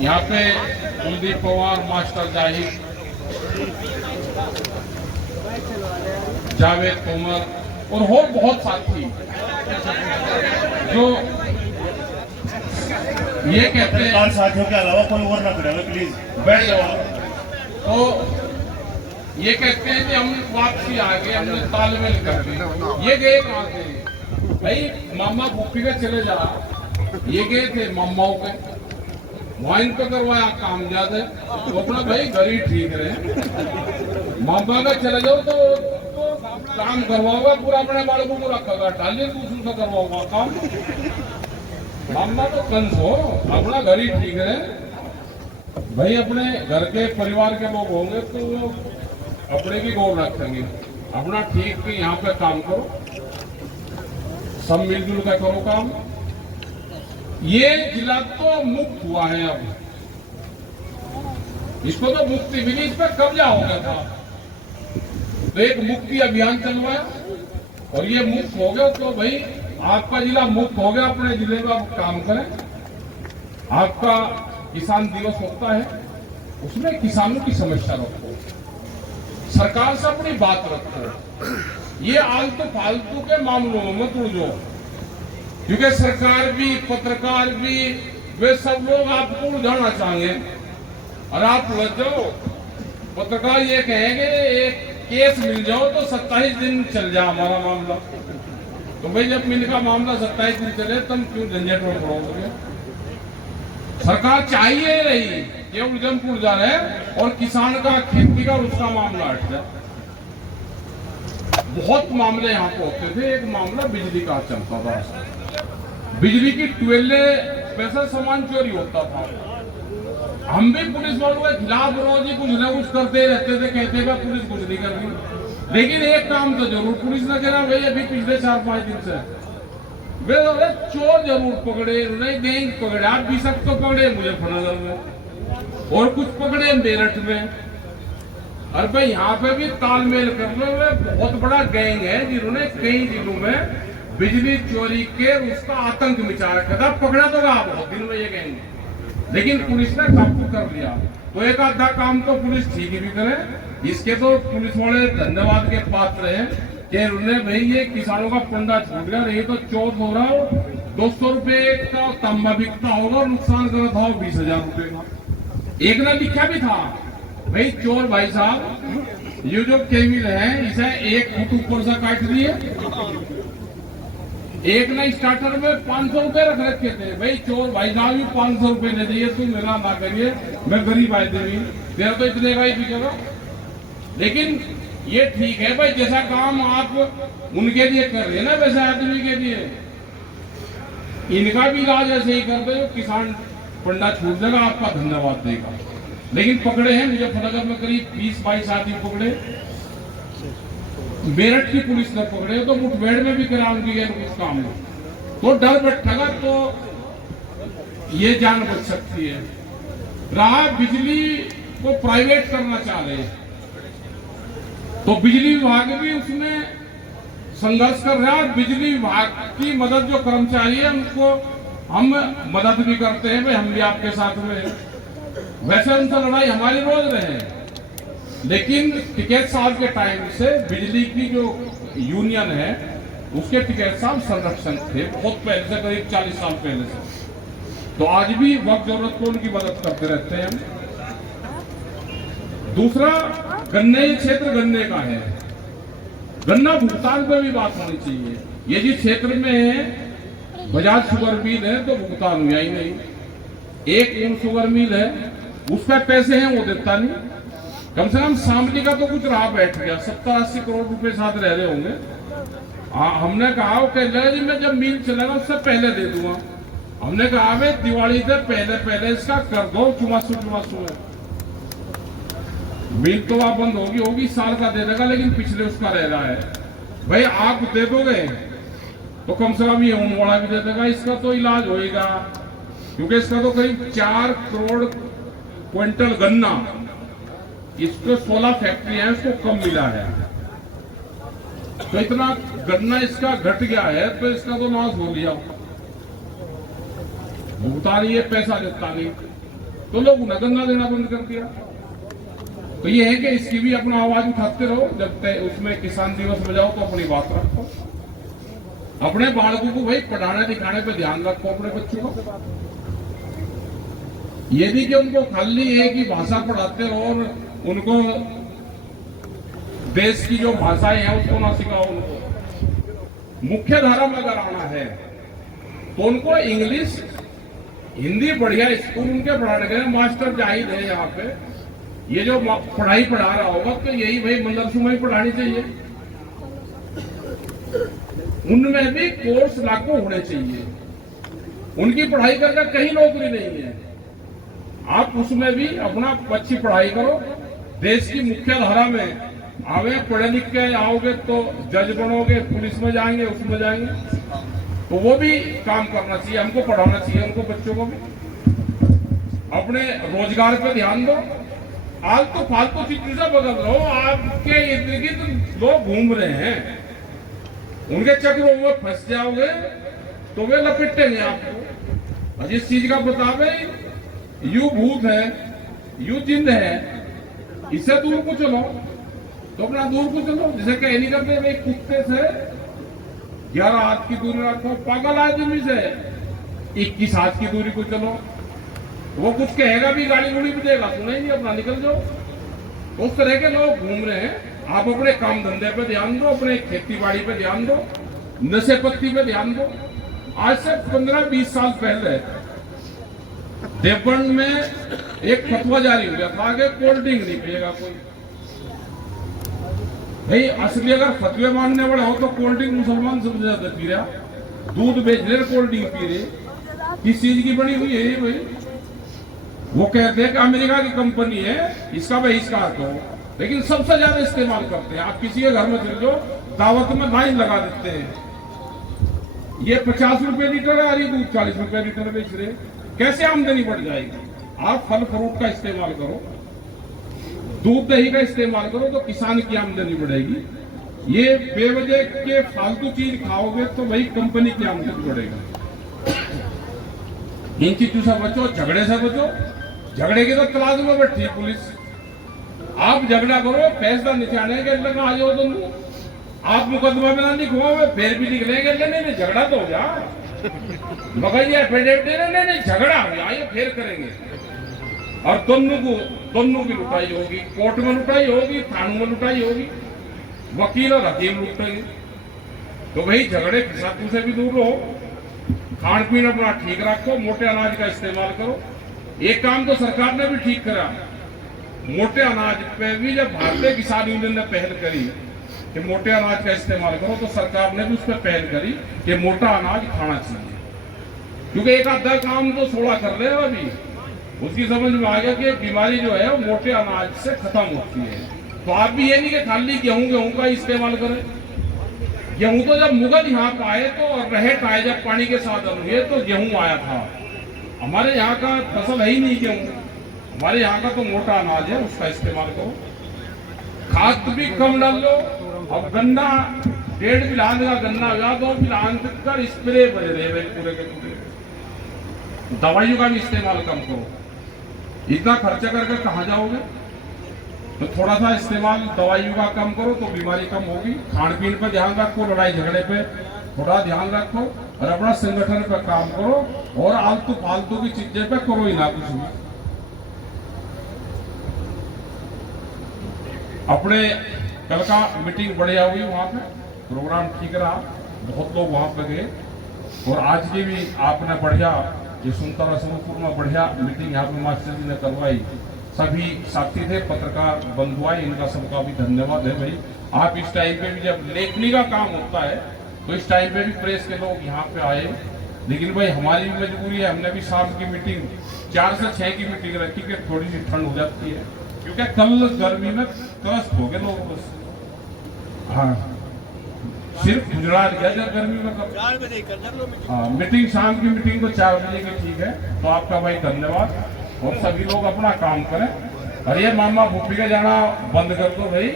यहाँ पे कुलदीप पवार, मास्टर जाहिर, जावेद तोमर और बहुत साथी जो ये कहते हैं, 5 साथियों के अलावा कोई और ना करे प्लीज बैठ जाओ। तो ये कहते हैं कि हम वापसी आ गए, हमने तालमेल कर दी। ये गए कहाँ थे भाई? मामा भूपी के चले जा, ये गए थे मामाओं के, वहां इनको करवाया काम ज्यादा, तो अपना भाई घर ही ठीक रहे। मामा का चले जाओ तो काम करवाओगा पूरा, अपने बालों को पूरा खगा डालिए, दूसरों से करवाओगा काम। मामा तो कंस हो, अपना घर ही ठीक है भाई। अपने घर के परिवार के लोग होंगे तो वो अपने की गौर रखेंगे, अपना ठीक के यहाँ पे काम करो, सब मिलजुल कर करो काम। ये जिला तो मुक्त हुआ है, अब इसको तो मुक्ति मिली, इस पर कब्जा हो गया था, तो एक मुक्ति अभियान चलवाया और ये मुक्त हो गया। तो भाई आपका जिला मुक्त हो गया, अपने जिले में आप काम करें। आपका किसान दिवस होता है, उसमें किसानों की समस्या रखो, सरकार से अपनी बात रखो, ये आलतू फालतू के मामलों में मत उलझो, क्योंकि सरकार भी, पत्रकार भी, वे सब लोग आपको उलझाना चाहेंगे और आप उलझ जाओ। पत्रकार ये कहेंगे एक केस मिल जाओ तो 27 दिन चल जाए हमारा मामला, तो भाई जब मिल का मामला 27 दिन चले तुम क्यों झंझट में पड़ोगे? सरकार चाहिए रही ये उलझन पुलझा रहे और किसान का, खेती का, उसका मामला हट जाए। बहुत मामले यहाँ पे होते थे। एक मामला बिजली का चलता था, बिजली की ट्यूबवेलें पैसा सामान चोरी होता था। हम भी पुलिस वालों के खिलाफ रोज ही कुछ न कुछ करते रहते थे, कहते थे पुलिस कुछ नहीं कर रही, लेकिन एक काम तो जरूर पुलिस ने करा भाई, अभी पिछले 4-5 दिन से वे चोर जरूर पकड़े, उन्हें गैंग पकड़े, आप भी सब तो पकड़े मुजफ्फरनगर में और कुछ पकड़े मेरठ में। और भाई यहाँ पे भी तालमेल कर लो, वे बहुत बड़ा गैंग है जिन्होंने कई जिलों में बिजली चोरी के उसका आतंक मचा रखा था। पकड़ा तो गया बहुत दिन में ये गैंग, लेकिन पुलिस ने काबू कर लिया। तो एक आधा काम तो पुलिस ठीक ही भी करे, इसके तो पुलिस वाले धन्यवाद के पात्र हैं कि उन्होंने भाई ये किसानों का पंडा छूट गया। ये तो चोर हो रहा हो, 200 रुपए का तांबा बिकता होगा और नुकसान कर रहा हो 20,000 रुपए का। एक ने लिखा भी था भाई, चोर भाई साहब ये जो केमिल है इसे 1 फुट ऊपर से काट दिए। एक ने स्टार्टर में 500 रुपए रख रखे थे, भाई चोर भाई साहब भी 500 रुपए ले दिए, तुम मेरा ना करिए, मैं गरीब आदमी, तेरा तो इतने का ही बिकेगा। लेकिन ये ठीक है भाई, जैसा काम आप उनके लिए कर रहे हैं ना वैसे आदमी के लिए इनका भी इलाज ऐसे ही कर दो, किसान पंडा छूट देगा, आपका धन्यवाद देगा। लेकिन पकड़े हैं मुजफ्फरनगर में करीब 20-22 आदमी पकड़े, मेरठ की पुलिस ने पकड़े, तो मुठभेड़ में भी करा उनकी गए उस काम में। तो डर बैठेगा तो ये जान बच सकती है। रहा बिजली को प्राइवेट करना चाह रहे हैं, तो बिजली विभाग भी उसमें संघर्ष कर रहा है। बिजली विभाग की मदद जो कर्मचारी है उनको हम मदद भी करते हैं, भाई हम भी आपके साथ में हैं। वैसे उनसे लड़ाई हमारी रोज रहे, लेकिन टिकैत साहब के टाइम से बिजली की जो यूनियन है उसके टिकैत साहब संरक्षण थे बहुत पहले से, करीब 40 साल पहले से। तो आज भी वक्त जरूरत को उनकी मदद करते रहते हैं। दूसरा, गन्ने क्षेत्र गन्ने का है, गन्ना भुगतान पे भी बात होनी चाहिए। ये जिस क्षेत्र में है बजाज शुगर मिल है तो भुगतान हुआ ही नहीं, एक ऊन शुगर मिल है उसका पैसे हैं वो देता नहीं, कम से कम शामली का तो कुछ रहा बैठ गया, 70-80 करोड़ रुपए साथ रह रहे होंगे। हमने कहा जी मैं जब मिल चलेगा उससे पहले दे दूंगा। हमने कहा भाई दिवाली से पहले इसका कर दो, चुमासू है। मिल तो आप बंद होगी साल का दे देगा, लेकिन पिछले उसका रह रहा है। भाई आप दे दोगे तो कम से कम ये ऊन वाला भी दे देगा, इसका तो इलाज होएगा, क्योंकि इसका तो करीब 4 करोड़ क्विंटल गन्ना, इसको 16 फैक्ट्री है, उसको कम मिला है। तो इतना गन्ना इसका घट गया है तो इसका तो नाश हो गया, भुगतान ये पैसा देता नहीं। तो लोग उन्हें गंगा देना बंद कर दिया। तो ये है कि इसकी भी अपना आवाज उठाते रहो, जब तक उसमें किसान दिवस बजाओ तो अपनी बात रखो, अपने बालकों को भाई पढ़ाने लिखाने पे ध्यान रखो, अपने बच्चों को। ये नहीं कि उनको खाली एक ही भाषा पढ़ाते रहो और उनको देश की जो भाषाएं हैं उसको ना सिखाओ। उनको मुख्य धारा में अगर आना है तो उनको इंग्लिश हिंदी बढ़िया स्कूल उनके पढ़ाने के मास्टर जाहिर है यहाँ पे, ये जो पढ़ाई पढ़ा रहा होगा तो यही भाई मदरसों में ही पढ़ानी चाहिए। उनमें भी कोर्स लागू होने चाहिए, उनकी पढ़ाई करके कहीं नौकरी नहीं है, आप उसमें भी अपना अच्छी पढ़ाई करो। देश की मुख्य धारा में आवे, पढ़े लिख के आओगे तो जज बनोगे, पुलिस में जाएंगे, उसमें जाएंगे, तो वो भी काम करना चाहिए, हमको पढ़ाना चाहिए उनको, बच्चों को भी। अपने रोजगार पे ध्यान दो, आलतू फालतू चीजों से बदल रहो। आपके इर्द गिर्द लोग घूम रहे हैं, उनके चक्रों में फंस जाओगे तो वे लपेटेंगे आपको। और जिस चीज का बतावे यू भूत है, यू जिंद है, इससे दूर को चलो, तो अपना दूर को चलो। जिसे कह नहीं करते भाई कुत्ते से 11 हाथ की दूरी रखो, पागल आदमी से 21 हाथ की दूरी को चलो। वो कुछ कहेगा भी, गाली गुड़ी भी देगा, सुनेंगे, अपना निकल जाओ। उस तरह के लोग घूम रहे हैं। आप अपने काम धंधे पे ध्यान दो, अपने खेती बाड़ी पे ध्यान दो, नशे पत्ती पे ध्यान दो। आज से 15-20 साल पहले देवबंद में एक फतवा जारी हो गया था कि कोल्ड ड्रिंक नहीं पिएगा कोई। भाई असली अगर फतवे मांगने वाले हो तो कोल्ड ड्रिंक मुसलमान सबसे ज्यादा पी रहा, दूध बेच रहे, कोल्ड ड्रिंक पी रहे, किस चीज की बनी हुई है ये भाई? वो कहते हैं कि अमेरिका की कंपनी है, इसका बहिष्कार करो, लेकिन सबसे ज्यादा इस्तेमाल करते हैं। आप किसी के घर में चले जाओ, दावत में लाइन लगा देते हैं। ये 50 रुपए लीटर है, अरे दूध 40 रुपए लीटर बेच रहे, कैसे आमदनी बढ़ जाएगी? आप फल फ्रूट का इस्तेमाल करो, दूध दही का इस्तेमाल करो, तो किसान की आमदनी बढ़ेगी। ये बेवजह के फालतू चीज खाओगे तो भाई कंपनी की आमदनी बढ़ेगा। इन चीजों से बचो, झगड़े से बचो। झगड़े की तो तलाश में बैठी है पुलिस। आप झगड़ा करो, फैसला निकालने के लगा आ जाओ तुम, आप मुकदमा में ना लिखवाओ, फिर भी लिख लेंगे, नहीं झगड़ा तो हो जा, मगर ये एफिडेविट नहीं झगड़ा हो गया, ये फिर करेंगे। और दोनों की लुटाई होगी, कोर्ट में लुटाई होगी, थानों में लुटाई होगी, वकील और हकीम लुटेंगे। तो भाई झगड़े फिसादों से भी दूर रहो, खान पीन अपना ठीक रखो, मोटे अनाज का इस्तेमाल करो। एक काम तो सरकार ने भी ठीक करा, मोटे अनाज पे भी जब भारतीय किसान यूनियन ने पहल करी कि मोटे अनाज का इस्तेमाल करो, तो सरकार ने भी उस पर पहल करी कि मोटा अनाज खाना चाहिए। क्योंकि एक आधा काम तो 16 कर रहे हैं अभी, उसकी समझ में आ गया कि बीमारी जो है वो मोटे अनाज से खत्म होती है। तो आप भी ये नहीं कि खाली गेहूं का इस्तेमाल करें। गेहूं तो जब मुगल यहाँ पे आए तो रहे आए, जब पानी के साधन हुए तो गेहूं आया था। हमारे यहाँ का फसल है ही नहीं गेहूं, हमारे यहाँ का तो मोटा अनाज है, उसका इस्तेमाल करो। खाद भी कम डाल लो। अब गन्ना 1.5 बिलान का गन्ना हुआ, 2 बिलान कर स्प्रे बजे रहे पूरे के पूरे। दवाइयों का भी इस्तेमाल कम करो, इतना खर्चा करके कहाँ जाओगे? तो थोड़ा सा इस्तेमाल दवाइयों का कम करो तो बीमारी कम होगी। खान पीन पर ध्यान रखो, लड़ाई झगड़े पे थोड़ा ध्यान रखो, और अपना संगठन पर काम करो, और आलतू फालतू की चीजें पे करो ही ना कुछ भी। अपने कल का मीटिंग बढ़िया हुई, वहां पे प्रोग्राम ठीक रहा, बहुत लोग वहां पे गए। और आज की भी आपने बढ़िया, ये सुनता समूहपुर में बढ़िया मीटिंग यहाँ पे मास्टर जी ने करवाई। सभी साथी थे, पत्रकार बंधुआई, इनका सबका भी धन्यवाद है भाई। आप इस टाइम पे भी जब लेखनी का काम होता है तो इस टाइम पे भी प्रेस के लोग यहाँ पे आए। लेकिन भाई हमारी भी मजबूरी है, हमने भी शाम की मीटिंग 4 से 6 की मीटिंग रखी कि थोड़ी सी ठंड हो जाती है, क्योंकि कल गर्मी में त्रस्त हो गए लोग बस। हाँ, सिर्फ गुजरात गया जब गर्मी में कब 4 बजे कर। हाँ, मीटिंग शाम की मीटिंग तो 4 बजे की ठीक है। तो आपका भाई धन्यवाद, और सभी लोग अपना काम करें। और ये मामा भूपी का जाना बंद कर दो भाई।